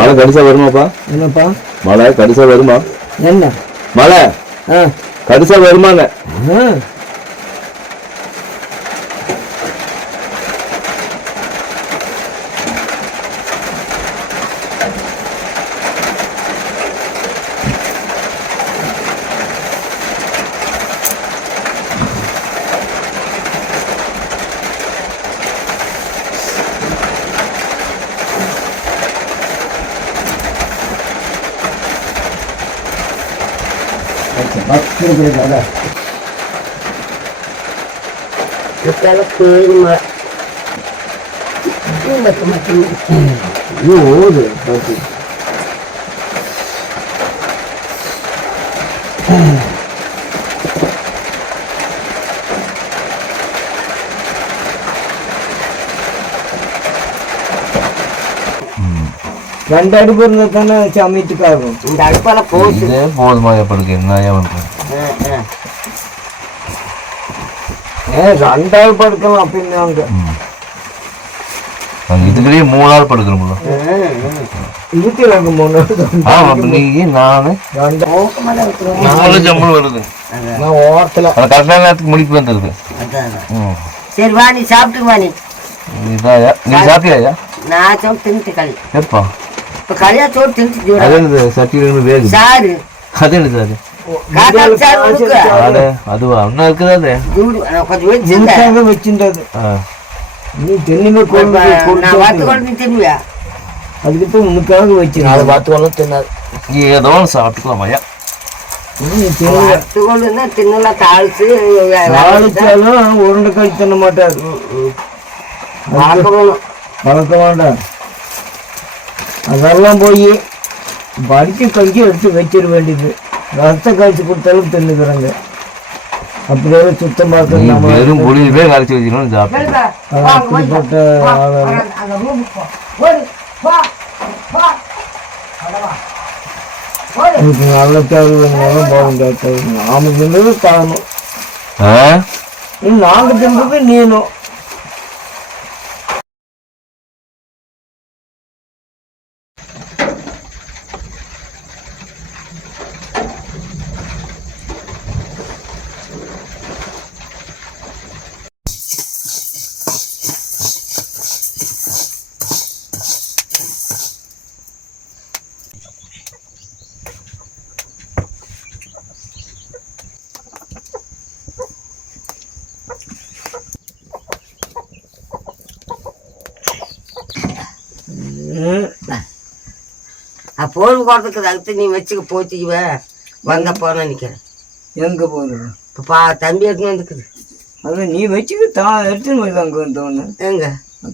மழை கடிசா வருமாப்பா? என்னப்பா? மழை கடிசா வருமா? என்ன? மழை ஆ. கடிசா வருமாங்க. ஆ பத்து கொடுக்குறதா Aquela coisa, uma tomatinho. இது ஓடு பத்து ரெண்டு அடுப்பு இருந்தா தானே சமையத்துக்காகும் இந்த அடுப்பால போச்சு இதே போதுமா எப்படிக்கு என்ன பண்றது ஏ ரெண்டாள் படுக்கலாம் பின்னாங்க நாங்க இதுக்குள்ளேயே மூணு நாள் முன்னாடி ஆமா அப்ப நீ நானு ரெண்டு நாலு ஜம்பல் வருது நான் ஓரத்தில் அது கரெக்டான நேரத்துக்கு முடிப்பு வந்துருது. சரி வா நீ சாப்பிட்டு வா நீ இதாயா நீ சாப்பிட்டியாயா நான் களி எப்பா இப்ப அது வேகுது. சாரு அது அது? அட அதுவா? இன்னும் இருக்குதா அது? ஜூடு நான் கொஞ்சம் வச்சிருந்தேன் முழுசாக வச்சுட்டது ஆ. நீ தென்னிமே கொண்டு நான் வாத்து கொண்டு நீ தின்னுவியா? அதுக்கு தான் உனக்காக வச்சிருந்தேன். அது கொண்டு தின்னாது. நீ ஏதோ ஒன்று சாப்பிட்டுக்கலாம் ஐயா நீ தின்னு. வாத்து கொண்டு தின்னலாம் தாளிச்சு நாளைக்காலும் உருண்டை கழி தின்ன மாட்டாரு வளர்க்க வேண்டாம் அதெல்லாம் போய் படிச்சு கழிச்சு எடுத்து வச்சிட வேண்டியது. ரத்த கழிச்சு கொடுத்தாலும் தின்னுக்குறாங்க அப்படியே சுத்தம் நீ பார்க்க நம்ம வெறும் புளியவே கரைச்சி வச்சுக்கணும் சாப்பிட்டு அப்படிப்பட்ட இதுக்கு நல்ல தேவையானாலும் போக நாம தின்றது தானும். ஆ? நாங்க தின்றது நீனும். போன் போடுறதுக்கு அதுக்கு நீ வச்சுக்க போச்சுக்குவ வந்த போன நினைக்கிறேன். எங்க இப்போ பா தம்பி எடுத்துன்னு வந்துக்குது. அது நீ வச்சுக்க தான் எடுத்துன்னு போய் அங்கே வந்தோன்னு எங்க?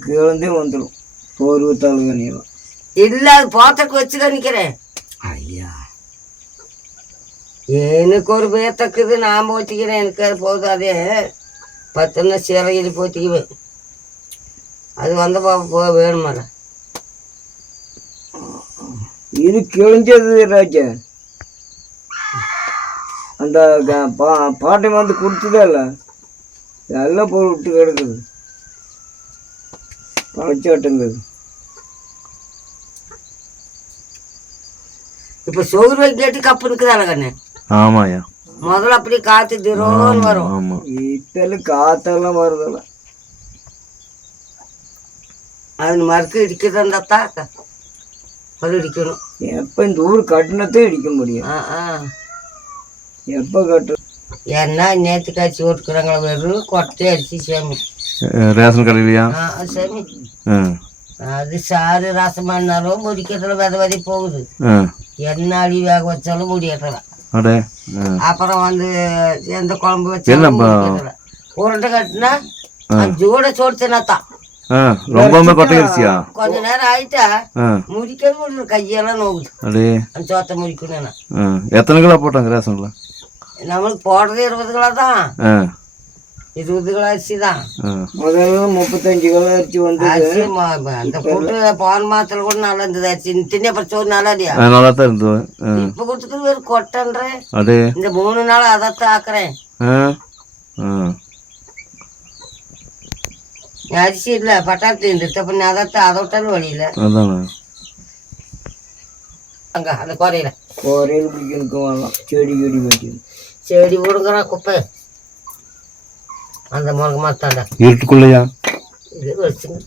கீழந்தே வந்துடும் போர்வு தழுக நீளம் இல்ல அது போத்தக்கு வச்சுக்க நிக்கிறேன் ஐயா. எனக்கு ஒரு பேத்தக்குது நான் போத்திக்கிறேன் எனக்கு அது போதாதே பத்துன்னா சிறையில் போத்திக்குவேன். அது வந்த போ போ வேணுமாடா. இது கிழிஞ்சது ராஜா அந்த பா பாட்டை வந்து கொடுத்ததே இல்லை. எல்லாம் போய் விட்டு கிடக்குது. பழச்சாட்டுங்குது இப்போ சோறு வைக்கட்டு கப்பு இருக்குதான கண்ணு? ஆமாய்யா. முதல்ல அப்படியே காத்து திரோன்னு வரும். ஆமா. இப்பெல்லாம் காத்தெல்லாம் வருதில்ல. அது மறுக்கு இடிக்கிறதா அது இடிக்கணும் எப்போ இந்த ஊர் கட்டினத்தே இடிக்க முடியும். ஆ ஆ. எப்போ கட்டு? என்ன நேற்று காய்ச்சி ஓட்டுக்கிறாங்களா வெறும் கொட்டை அரிசி சாமி. ரேஷன் கடையிலையா? சாமி. ஆ. அது சாறு ரசமானாலும் முடிக்கிறதுல வித வதி போகுது. ஆ. என்ன அடி வேக வச்சாலும் ஆ. அப்புறம் வந்து எந்த குழம்பு வச்சாலும் உருண்டை கட்டினா ஜூட சோறு தின்னாத்தான். ஆ ரொம்பவுமே கொட்டையிருச்சியா கொஞ்ச நேரம் ஆயிட்டா ஆ. முடிக்கவே முடியல கையெல்லாம் அடே. அந்த சோத்தை முடிக்கணும்னா ஆ எத்தனை கிலோ போட்டாங்க ரேஷன்ல? நம்மளுக்கு போடுறது இருபது கிலோ தான். இருபது கிலோ அரிசி தான். முதல்ல முப்பத்தஞ்சு கிலோ அரிசி வந்தது. அரிசி அந்த போட்டு பால் மாத்திரை கூட நல்லா இருந்தது. அரிசி தின்னி அப்புறம் சோறு நல்லா இல்லையா? நல்லா தான் இருந்தது. இப்ப கொடுத்துட்டு வெறும் கொட்டன்றேன். இந்த மூணு நாள் அதைத்தான் ஆக்குறேன். ஆ. ஆ. அரிசி இல்ல பட்டாத்து இருந்துச்சு அப்ப நான் அதைத்தான் அதை விட்டாலும் வழி இல்ல அதானே? அங்க அந்த குறையில குறையில் பிடிக்கணுக்கு வரலாம். செடி கொடி வச்சு செடி விடுங்கிறா குப்பை. அந்த முருங்கை மரத்தாண்ட. இருட்டுக்குள்ளயா? இது வெளிச்சுங்க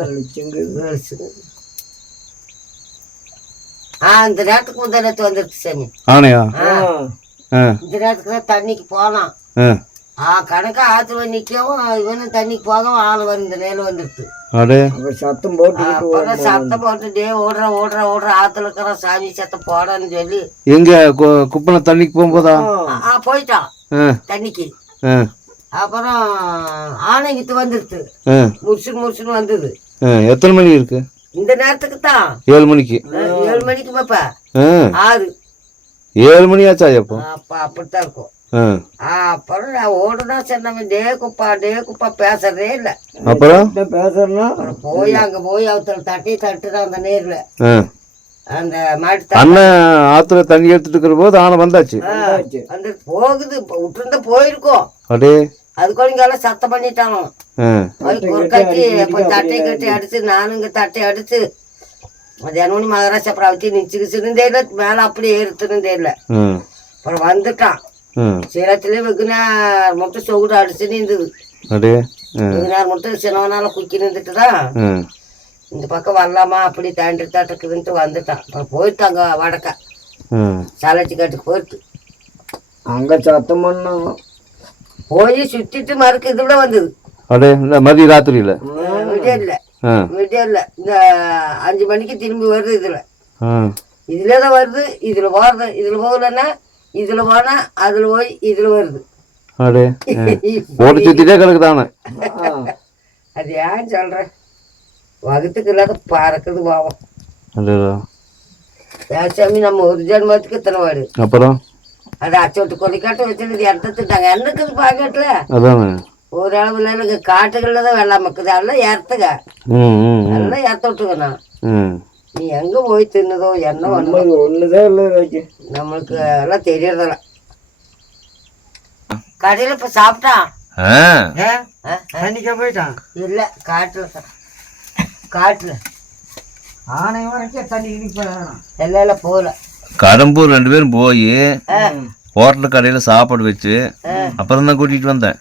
வெளிச்சங்க வெளிச்சுங்க ஆ இந்த நேரத்துக்கு முந்தா நேரத்து வந்துருச்சு சாமி. ஆனையா? ஆ. ஆ. இந்த நேரத்துக்கு தான் தண்ணிக்கு போனான் ஆ கணக்கா ஆத்துல நிக்கவும் இவனும் தண்ணிக்கு போகவும் ஆள் வரும் இந்த நேரம் வந்துடுது அடே. சத்தம் போட்டு சத்தம் போட்டுட்டே ஓடுற ஓடுற ஓடுற ஆத்துல இருக்கிற சாமி சத்தம் போடான்னு சொல்லி. எங்க கு- குப்பனை தண்ணிக்கு போகும்போதா? ஆ, போயிட்டான் தண்ணிக்கு. அப்புறம் ஆனைக்கிட்டு வந்துடுது ஆ. முடிச்சுன்னு முடிச்சுன்னு வந்தது. எத்தனை மணி இருக்கு? இந்த நேரத்துக்கு தான். ஏழு மணிக்கு. ஏழு மணிக்கு பாப்பா ஆறு. ஏழு மணி ஆச்சா எப்போ? அப்ப அப்படித்தான் இருக்கும். அப்புறம் நான் ஓடுனா சரி நம்ம டே குப்பா டே குப்பா பேசுறதே இல்லை. அப்புறம்? பேசுறேன்னா? போய் அங்க போய் அவத்துல தட்டி தட்டுறான் அந்த நேர்ல. அந்த மாட்டு அண்ணன் ஆத்துல தண்ணி எடுத்துட்டு இருக்கிற போது ஆனை வந்தாச்சு. வந்து போகுது. விட்டுருந்தா போயிருக்கோம். அடே. அது கொஞ்சம் சத்தம் பண்ணிட்டானோ அதுக்கு கட்டி இப்போ தட்டை கட்டி அடிச்சு நானும் இங்க தட்டை அடிச்சு மதியானம் மகாராஜ் அப்புறம் அவத்தி நிச்சுக்கிச்சுன்னு தெரியல. மேல அப்படியே ஏறுத்துன்னு தெரியல. அப்புறம் வந்துட்டான். சேலத்துல வெகுனார் மட்டும் சொகுடு அடிச்சுன்னு இருந்தது ஆ வெகுனார் மட்டும் சின்னவனால குக்கி நின்றுட்டு தான் இந்த பக்கம் வரலாமா? அப்படி தாண்டி தட்டுக்குதுன்ட்டு வந்துட்டான். அப்புறம் போயிட்டாங்க வடக்க. ஆ சாலச்சி காட்டுக்கு போயிட்டு. அங்க சத்தம் பண்ணாங்க. போய் சுத்திட்டு மறுக்கு இதுல வந்தது. அடே இந்த மதிய ராத்திரியில? விடிய இல்லை விடிய இல்லை இந்த அஞ்சு மணிக்கு திரும்பி வருது இதுல. ஆ. இதுல தான் வருது இதுல போறது இதுல போகலன்னா இதுல போனா அதுல போய் இதுல வருது. அடே ஓட்டு சுத்திட்டே கிடக்குதானே? அது ஏன் சொல்றேன் வகுத்துக்கு இல்லாத பறக்குது பாவம். சாமி நம்ம ஒரு ஜென்மத்துக்கு இத்தனை வாடு அப்புறம்? அது அச்சோட்டு கொதிக்காட்டு வச்சுருது இறந்துட்டாங்க என்னக்குது பாக்கெட்ல ஒரு அளவுல எனக்கு காட்டுகளில் தான் வெள்ளாம இருக்குது அதெல்லாம் இறத்துக்க ம் ம் ம். எல்லாம் இறத்த விட்டுக்கணும். நீ எங்க போய் தின்னுதோ என்ன நம்மளுக்கு ஒண்ணுதான் இல்லை வச்சு நம்மளுக்கு எல்லாம் தெரியறதில்ல. கடையில் இப்போ சாப்பிட்டான் தண்ணிக்க போயிட்டான் இல்ல காட்டுல காட்டுல. ஆனை வரைக்கும் தண்ணி இனிப்பேன் எல்லாம் போகல. கடம்பூர் ரெண்டு பேரும் போய் ஹோட்டல் கடையில் சாப்பாடு வச்சு அப்புறம் தான் கூட்டிகிட்டு வந்தேன்.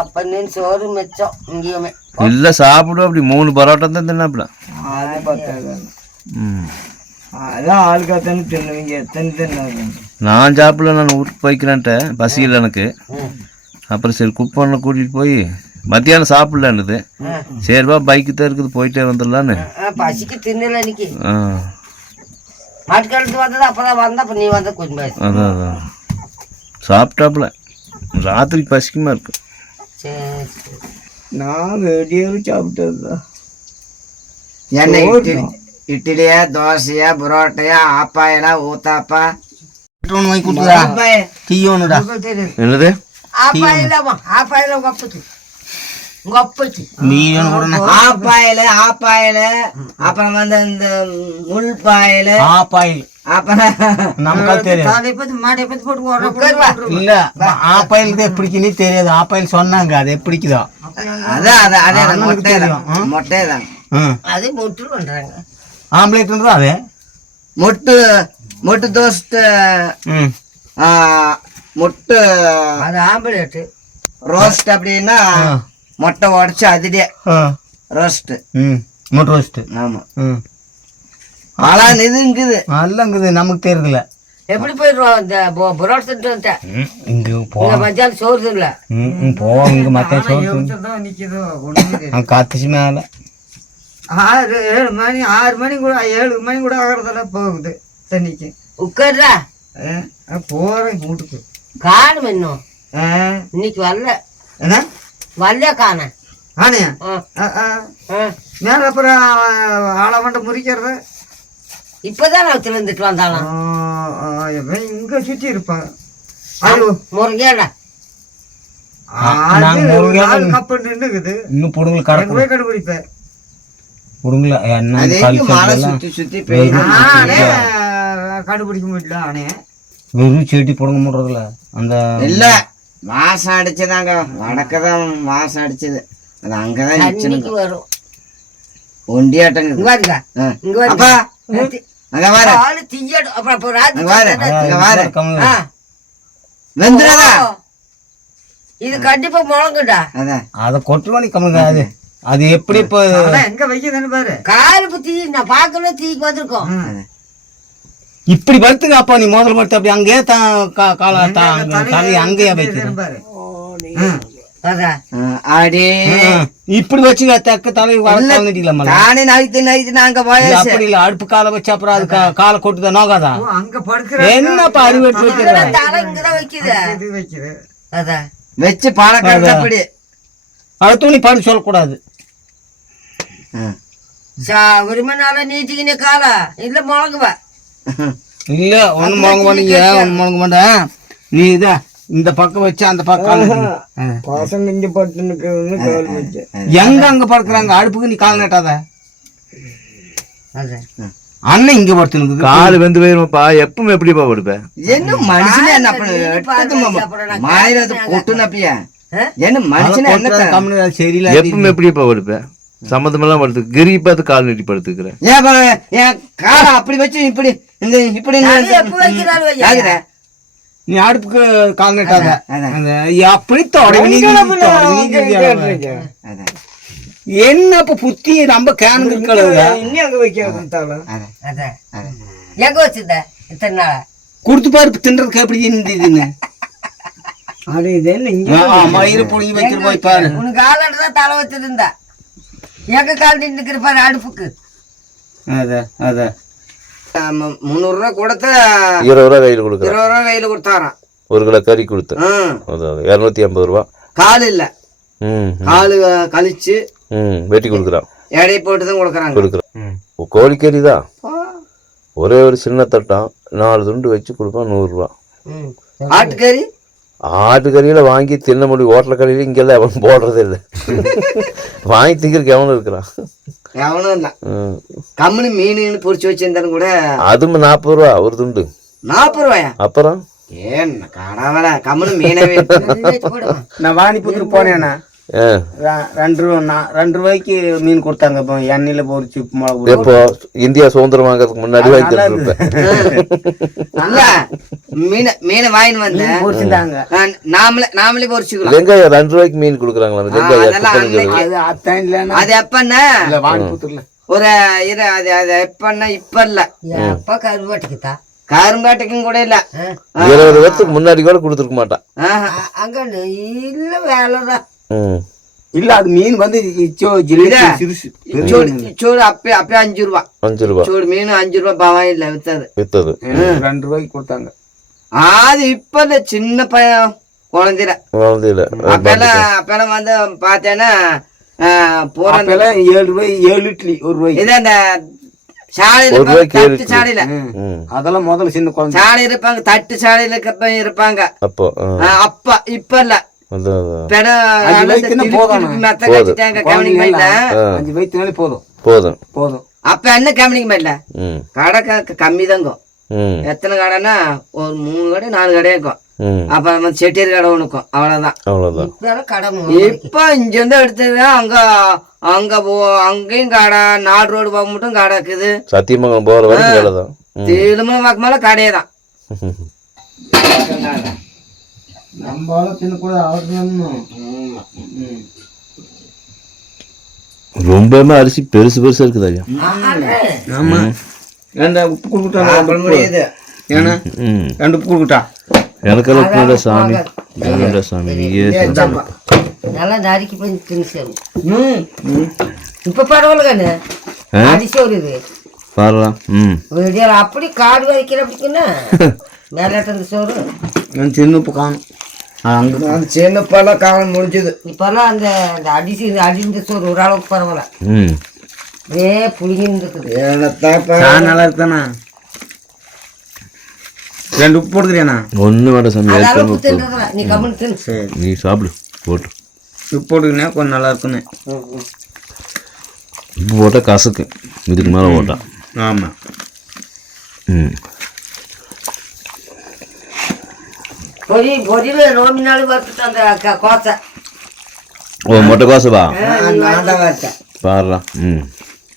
அப்ப நீ சோறு மிச்சம் இங்கேயுமே. இல்லை சாப்பிடுவோம் அப்படி மூணு பரோட்டா தான் தின்னாப்புல. ம் அதான் ஆளுக்காத்தானே தின்னுவீங்க எத்தனை தின்னாங்க நான் சாப்பிடல நான் வீட்டுக்கு போய்க்கிறேன்ட்டேன் பசி இல்லை எனக்கு அப்புறம் சரி குப்பனை கூட்டிகிட்டு போய் மத்தியானம் சாப்பிடலான்னுது சரிப்பா பைக்கு தான் இருக்குது போயிட்டே வந்துடலான்னு பசிக்கு தின்னல இன்னைக்கு ஆ மாட்டுக்கழுத்து வந்தது அப்பதான் வந்த அப்ப நீ வந்த கொஞ்சம் பேசு அதான் அதான் சாப்பிட்டாப்புல ராத்திரிக்கு பசிக்குமா இருக்கு. நான் வெடியாவது சாப்பிட்டது தான் என்ன இட்லி இட்லியா தோசையா புரோட்டையா ஆப்பாயலா ஊத்தாப்பா? ஒன்று வாங்கி கொடுத்துடா. தீயோனுடா என்னது? ஆப்பா இல்லாமா ஆப்பா இல்ல உங்க அப்பச்சு. உங்க அப்பச்சு. மீன் ஆப்பாயல ஆப்பாயல அப்புறம் வந்து இந்த முள் பாயல. Half boil. ஆப்பாயில் தெரியாது. ஆப்பாயில் சொன்னாங்க அது எப்படிக்குதோ அதான் அதான் அதே தான் அது முட்டு பண்றாங்க. ஆம்லேட்ன்றதா அது? மொட்டு மொட்டு தோஸ்ட் ம். மொட்டு அது ஆம்பளேட்டு ரோஸ்ட் அப்படின்னா மொட்டை உடச்சு அதுலயே. ரோஸ்ட் ம். முட்டை ரோஸ்ட்டு. ஆமா. ம் பல இதுங்குது நல்லங்குது நமக்கு தெரியுதுல எப்படி போயிடுவோம் இந்த பொ- புரோட்டா திட்டு இங்க போ. இங்க மத்தியானம் சோறு இல்ல ம், ம், போ. இங்க மத்த கத்திச்சு மேல. ஆறு ஏழு மணி ஆறு மணி கூட ஏழு மணி கூட ஆகிறதெல்லாம் போகுது தண்ணிக்கு உட்காருடா போகிறேன் வீட்டுக்கு. காணும் இன்னும். ஆ, இன்னைக்கு வரல. என்ன? வரல காண? ஆனையா ஆ, ஆ. மேல அப்புறம் ஆளை மண்டை முறிக்கிறது? இப்பதான் நான் திருந்துட்டு வந்தாலும் இங்க சுத்தி இருப்பான் அது முருங்கேடா அது கப்பு நின்றுக்குது இன்னும் புடுங்கல எங்க அது நானே கண்டுபிடிக்க முடியல ஆனே வெறும் செடி புடுங்க முடியறதுல அந்த இல்ல வாசம் அடிச்சதாங்க. வடக்கதான் வாசம் அடிச்சது. அது அங்கதான் வரும். ஒண்டியாட்டங்க. இங்க வாருங்க. இங்க வாருங்க. அப்பா அங்க வார. ஆளு தீயடும் அப்புறம் அப்போ ராஜி வார. அங்க வார. ஓ. இது கண்டிப்பா முழங்குடா அதை கொட்டுவா நீ கம்முங்க அது அது எப்படி இப்போ எங்க வைக்குதுன்னு பாரு. காலுக்கு தீ நான் பார்க்கணும் தீக்கு வந்திருக்கோம் இப்படி படுத்துங்க அப்பா நீ முதல்ல படுத்து அப்படி அங்கேயே தான் கா- கால தலையை அங்கேயே வைக்கிறேன். பாரு. இப்படி வச்சுங்க தெக்க தலை வளர்த்தாங்கட்டிக்கலாமா தானே நைத்து நைத்து நாங்க அப்படி இல்ல அடுப்பு காலை வச்சு அப்புறம் அது காலை கொட்டுதா நோகாதா? ஓ, அங்க படுக்கிற என்னப்பா அறிவு எடுத்து வைக்கிற தலை இங்கதான் வைக்குது. இது வைக்குது. அதான். வச்சு அது துணி படுக்க சொல்லக்கூடாது. உரிமனால நீட்டிக்கினே காலா? இல்ல முழங்குவா? இல்ல ஒண்ணு முழங்க மாட்டீங்க ஒண்ணு முழங்க மாட்டேன். நீ இதா இந்த பக்கம் வச்சு அந்த பக்கம். பசங்க இங்க எங்க அங்க படுக்குறாங்க? அடுப்புக்கு நீ கால் நட்டாத. அதான். அண்ணன் இங்க படுத்து நிக்குது. கால் வெந்து போயிருமாப்பா? எப்பவும் எப்படிப்பா படுப்பேன் என்ன மனுஷனே என்ன பண்ண? மாயிரத்து கொட்டுனப்பியா. என்ன மனுஷனே என்ன சரியில்லை எப்பவும் எப்படிப்பா படுப்பேன் சம்மந்தமெல்லாம் படுத்து கிரி பார்த்து கால் நீட்டி படுத்துக்கிறேன். ஏன் பா, என் காலை அப்படி வச்சு இப்படி இந்த இப்படி? நீ அடுப்புக்கு கால் நட்டாத. அப்படி தொடங்கி என்ன இப்ப புத்தி? நம்ம கேனுங்க இருக்கிறது. இன்னும் அங்க வைக்காது. எங்க வச்சிருந்த? இத்தனை நாளா? கொடுத்து பாரு தின்றதுக்கு எப்படி இருந்ததுன்னு அது இது என்ன இங்க மயிறு புடிங்கி வைக்கிற போய் பாரு. உனக்கு காலாண்டு தான் தலை வச்சிருந்தா? எங்க கால் நின்றுக்கிற பாரு அடுப்புக்கு. அத அத. ஆமா, முந்நூறு ரூபா கொடுத்தா இருபது ரூபா கையில் கொடுக்குறேன். இருபது ரூபா கையில கொடுத்தாராம். ஒரு கிலோ கறி. அதான் இரநூத்தி ஐம்பது ரூபா. கால் இல்ல. ம் காலு கழிச்சு ம் வெட்டி கொடுக்குறான். எடை போட்டு தான் கொடுக்குறாங்க. கொடுக்குறேன். கோழிக்கறி தான். ஒரே ஒரு சின்ன தட்டம் நாலு துண்டு வச்சு கொடுப்பான் நூறுரூவா ம். ஆட்டுக்கறி ஆட்டுக்கறியில் வாங்கி தின்ன முடியும். ஹோட்டல் கறியில் இங்கெல்லாம் அவன் போடுறதே இல்லை வாங்கி திங்கிறதுக்கு எவனும் இருக்கிறான் எவனும் இல்ல. கம்முனு மீன் பொரிச்சு வச்சிருந்தாலும் கூட அதுவும் நாற்பது ரூபா ஒரு துண்டு. நாற்பது ரூபாயா? அப்புறம்? ஏன் கடவுள கம்முனு மீனவே நான் வாணிபுரத்துக்கு போனேண்ணா ரெண்டு ரூபா ரெண்டு ரூபாய்க்கு மீன் கொடுத்தாங்க இப்போ எண்ணெயில் பொரிச்சு மிளகு. எப்போ? இந்தியா சுதந்திரம் வாங்குறதுக்கு முன்னாடி வாங்கி நல்லா மீனை மீனை வாங்கிட்டு வந்தேன் பொரிச்சுட்டாங்க ஆ, நாமளே நாமளே பொரிச்சுக்கலாம் வெங்காயம் ரெண்டு ரூபாய்க்கு மீன் கொடுக்குறாங்களா? வெங்காயம். அது எப்பன்னா ஒரு இரு அது அது எப்பன்னா இப்ப இல்ல. எப்ப கருவாட்டுக்குதா கரும்பாட்டுக்கும் கூட இல்ல. இருபது வருஷத்துக்கு முன்னாடி கூட கொடுத்துருக்க மாட்டான். ஆஹா. அங்க இல்ல வேலைதான் இல்ல அது மீன் வந்து சோடு அப்பே அப்பே அஞ்சு ரூபா. அஞ்சு ரூபா. சோடு மீன் அஞ்சு ரூபா பவாய் இல்ல வித்தது. வித்தது. ரெண்டு ரூபாய்க்கு கொடுத்தாங்க. அது இப்ப இல்ல சின்ன பையன் குழந்தைல குழந்தையில. அப்பெல்லாம் அப்பெல்லாம் வந்து பார்த்தேன்னா இந்த- அப்பெல்லாம் ஏழு ரூபாய் ஏழு இட்லி ஒரு ரூபாய்க்கு. இது அந்த சாலையில தட்டு சாலையில. அதெல்லாம் முதல்ல சின்ன குழந்தை. சாலை இருப்பாங்க தட்டு சாலையில இருக்கப்ப இருப்பாங்க. அப்போ அப்ப இப்ப இல்ல. அஞ்சு வயிற்றுனாலே போதும் போதும். போதும். அப்ப என்ன கவனிக்க மாட்டல கடை கம்மி தாங்க எத்தனை கடைன்னா ஒரு மூணு கடை நாலு கடை இருக்கும். அப்ப நம்ம செட்டியார் கடை ஒன்று இருக்கும். அவ்வளவுதான். அவ்வளோதான் இப்ப கடை மூணு இப்ப இங்க இருந்து எடுத்தது அங்க அங்க போ அங்கேயும் கடை நாடு ரோடு போக மட்டும் கடை இருக்குது. சத்தியமங்கலம் போகிற வரைக்கும் வேலை தான் திரும்ப பார்க்க மேல கடையே தான் தின்னு அவர்தான் ரொம்பவுமே அரிசி பெருசு பெருசா இருக்குது ஐயா ஆமா. ரெண்டு உப்பு கொடுக்குட்டா ஏன்னா? ம். ரெண்டு உப்பு கொடுக்குட்டா? எனக்கெல்லாம் உப்புனடா சாமி. வேணும்டா சாமி. நீயே நல்லா நறுக்கி பண்ணி திணிச்சாரு இப்ப பரவாயில்ல கண்ணு? அரிசி ஒரு இது. பாருலாம் ம். அப்படி காடு வைக்கிற அப்படின்னா மேலே தந்த சோறு? நான் சின்ன உப்பு காணும் அங்க அந்த சின்ன பழம் காலம் முடிஞ்சது. இப்பெல்லாம் அந்த அந்த அடிசி அடிந்த சோறு ஓரளவுக்கு பரவாயில்ல. ம். ஏ புளிங்கின்னு இருக்குது. நான் நல்லா இருக்கானா ரெண்டு உப்பு போட்டுக்கிறியாண்ணா? ஒன்றும் வேண்டாம் சாமி அது ஏற்கனவே அளவுக்கு உப்பு. தின்றதுல நீ கம்மன் தின்னு. சரி. நீ சாப்பிடு போட்டு. உப்பு போட்டுக்கினா கொஞ்சம் நல்லா இருக்குன்னு. உப்பு போட்டால் கசக்கு. இதுக்கு மேலே போட்டா. ஆமாம் ம். பொரி பொரியில் நோம்பி நாள் வறுத்துட்டு அந்த கோசை. ஓ மொட்டை கோசவா? நான் தான் ம்.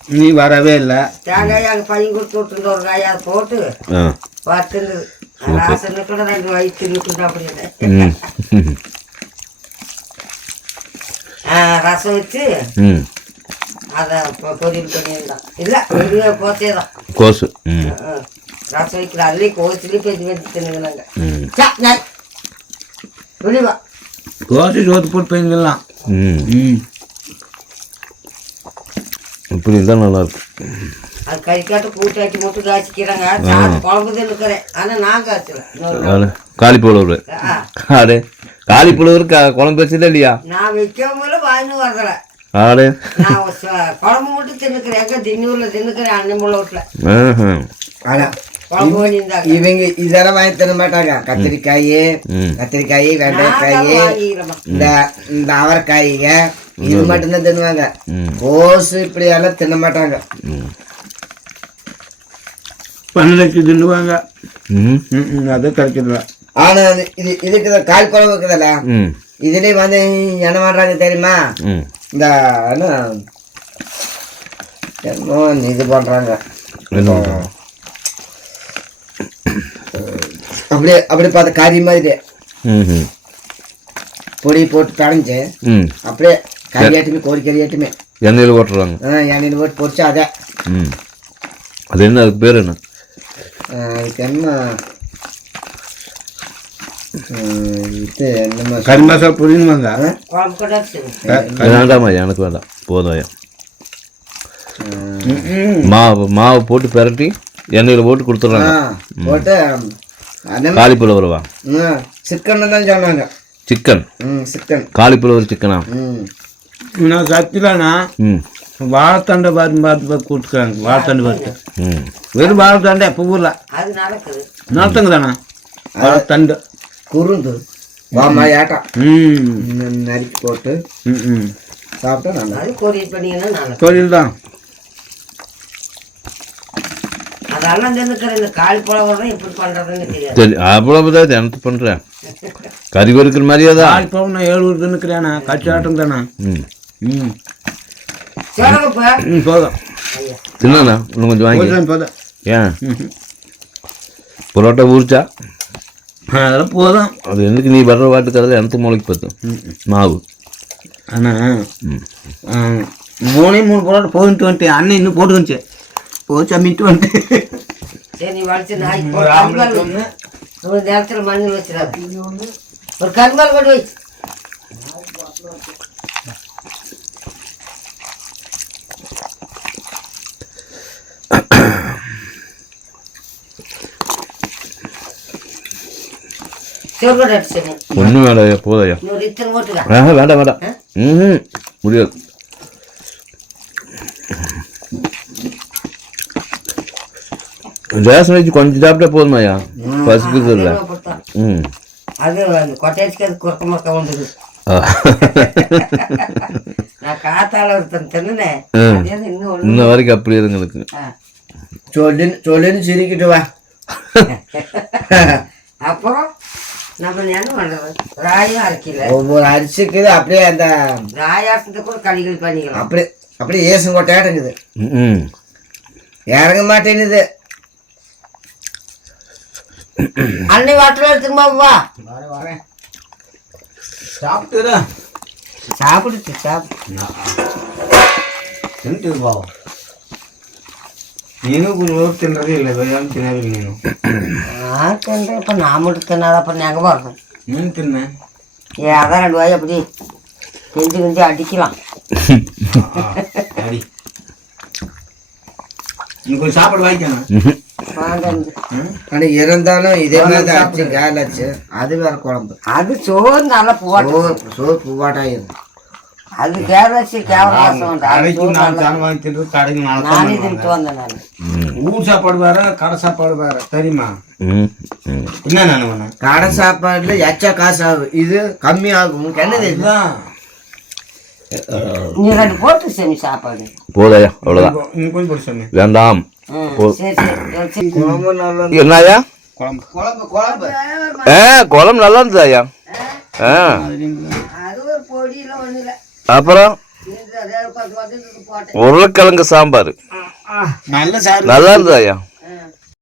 நீ வரவே இல்லை. தேங்காய் அங்கே பையன் கொடுத்து விட்டுருந்த ஒரு காய் போட்டு வறுத்துருந்தது ராசன்னு கூட ரெண்டு வயிற்று நிற்குது அப்படின்னு. ம். ஆ, ரசம் வச்சு ம். அதை பொ- பொரியல் பண்ணியிருந்தான். இல்லை இது போச்சே தான். கோசு ம். ரசம் வைக்கிற அதுலேயே கோச்சிலே பேசி வச்சு தின்னுங்க வெளிவா தோசை சோத்து போட்டு போயிருந்துடலாம் ம். இப்படி இருந்தால் நல்லாயிருக்கும் அது கறி காட்டு கூட்டாட்டி மட்டும் காய்ச்சிக்கிறாங்க. சாப்பிட்டு குழம்பு தின்னுக்கிறேன் ஆனால் நான் காய்ச்சல. காலிப்புலவர் ஆடு காலிப்புலவர் க குழம்பு வச்சதே இல்லையா? நான் வைக்கவும் இல்லை வாங்கின்னு வரல. ஆடு. நான் குழம்பு மட்டும் தின்னுக்கிறேன். எங்க தின்னூரில் தின்னுக்கிறேன் அண்ணன் புள்ள வீட்டில் ஆஹா. இவங்க இதெல்லாம் வாங்கி தர மாட்டாங்க. கத்திரிக்காய் கத்திரிக்காய் வெண்டைக்காய் இந்த இந்த அவரைக்காய்ங்க இது மட்டும்தான் தின்னுவாங்க. கோசு இப்படி எல்லாம் தின்ன மாட்டாங்க. ம். பன்னெண்டு தின்னுவாங்க. அது கிடைக்கிறதுல ஆனா இது- இது இதுக்கு கால் குழம்பு இருக்குதுல்ல? இதுலயே வந்து என்ன பண்றாங்க தெரியுமா? இந்த என்ன? இது பண்றாங்க என்ன பண்றாங்க? அப்படியே அப்படியே பார்த்த கறி மாதிரி பொடி போட்டு பிணைஞ்சு ம். அப்படியே கறி ஆட்டுமே கோழி கறி ஆட்டுமே எண்ணெயில் ஓட்டுறாங்க. ஆ, எண்ணெயில் போட்டு பொரிச்சு அதை. ம். அது என்ன அதுக்கு பேர் என்ன? அதுக்கு என்ன? இது என்னமோ கறி மசாலா புரியுமாங்க வேண்டாமா எனக்கு வேண்டாம். போதும் மாவு மாவு போட்டு பிரட்டி எண்ணெயில் போட்டு கொடுத்துட்றாங்க. போட்டு காலிப்புலவரவா சிக்கன் தான் சொன்னாங்க. சிக்கன்? ம் சிக்கன். காலிப்புலவர் சிக்கனா? ம். நான் சத்திலானா ம். வாழைத்தண்டை பார்த்து பார்த்து பார்த்து கொடுத்துருக்காங்க வாழைத்தண்டு பார்த்து. ம். வெறும் வாழைத்தண்டை இப்போ ஊரில். நடத்துங்க தானே? வாழைத்தண்டு. குறுந்து வாமா ஏட்டா. ம். நறுக்கி போட்டு ம் ம். சாப்பிட்டா நல்லா அது பொரியல் பண்ணிங்கன்னா நல்லா தொழில் தான் அதெல்லாம் தின்னுக்கிறேன் இந்த கால் புலவரம் எப்படி பண்ணுறதுன்னு தெரியாது. சரி அவ்வளவுதான் எனக்கு பண்ணுறேன் கறி வறுக்கிற மாதிரியே தான். பவுன் நான் ஏழு தின்னுக்கிறேண்ணா கட்சி ஆட்டம் தானே ம். ம். சொல்லுங்கப்பா ம் போதும். இன்னும் கொஞ்சம் வாங்கி. போதும் போதும். ஏன்? புரோட்டா ஊறிச்சா? அதெல்லாம் போதும். அது எனக்கு நீ வர்ற வாட்டுக்கிறது எனக்கு மூளைக்கு பத்தும். மாவு. ம். மூணே மூணு போட்டு போயிட்டு வந்துட்டு அண்ணன் இன்னும் போட்டுக்கிச்சு. போச்சு அம்மிட்டு வந்துட்டு சரி நீ வளைச்சு நாய்க்கு போட்டு கருமால் வை. ஒரு நேரத்தில் மண்ணில் வச்சிடாது. ஒரு கருமால் கொண்டு வை ஒன்றும் வேண்டாம் போதையா? வேண்டாம் வேண்டாம். ம் முடியாது. ரேஷன் வச்சு கொஞ்சம் சாப்பிட்டா போதுமாய்யா பசிக்குது இல்லை. ம் அது அந்த கொட்டையடிக்கு அது குறுக்க முறுக்க வந்தது ஆ. நான் காத்தால ஒருத்தன் தின்னுனேன் இன்ன வரைக்கும் அப்படி எங்களுக்கு ஆ. சொல்லுன்னு சிரிக்கிட்டு வா அப்புறம் நம்ம என்ன பண்றது ராயும் அரைக்கல ஒவ்வொரு அரிசிக்கு அப்படியே அந்த ராயாசத்தை கூட களிகள் பண்ணிக்கலாம் அப்படியே அப்படியே ஏசுங்கோட்டை இருக்குது ம் இறங்க மாட்டேங்குது அன்னை வாட்டில் திரும்ப வா வரேன் சாப்பிட்டு சாப்பிடுச்சு சாப்பிட்டு பாவா ನೀನು ಗುರು ತಿನ್ನದೇ ಇಲ್ಲ ಬೆಳ್ಯಾಮ್ ತಿನ್ನಬೇಕು ನೀನು ಯಾಕಂದ್ರೆ ಅಪ್ಪ ನಾ ಮುಟ್ಟು ತಿನ್ನದಪ್ಪ ನೆಂಗ ಬಾರ್ದು ನೀನು ತಿನ್ನ ಏ ಅದ ನಡು ವಾಯ ಅಪ್ಪಡಿ ಗಿಂಜಿ ಗಿಂಜಿ ಅಡಿக்கலாம் அடி உங்களுக்கு சாப்பாடு வாங்கிக்கணும் ஆனால் இருந்தாலும் இதே மாதிரி தான் அரிசி காலாச்சு அது வேற குழம்பு. அது சோறு நல்லா போட்டோம் சோறு பூவாட்டாயிரும் அது நான் ஊர் சாப்பாடு வேற கடை சாப்பாடு வேற தெரியுமா? என்ன நான் கடை சாப்பாடுல எச்சா காசு ஆகும் இது கம்மி ஆகும் என்ன நீ ரெண்டு போட்டு சாப்பாடு. போதாயா அவ்வளோதான் இன்னும் கொஞ்சம் போட்டு சொன்னேன் வேண்டாம். குழம்பு ஆ குழம்பு. நல்லா இருந்தது ஐயா ஆ. அப்புறம்? உருளைக்கிழங்கு சாம்பார். நல்லா இருந்தது ஐயா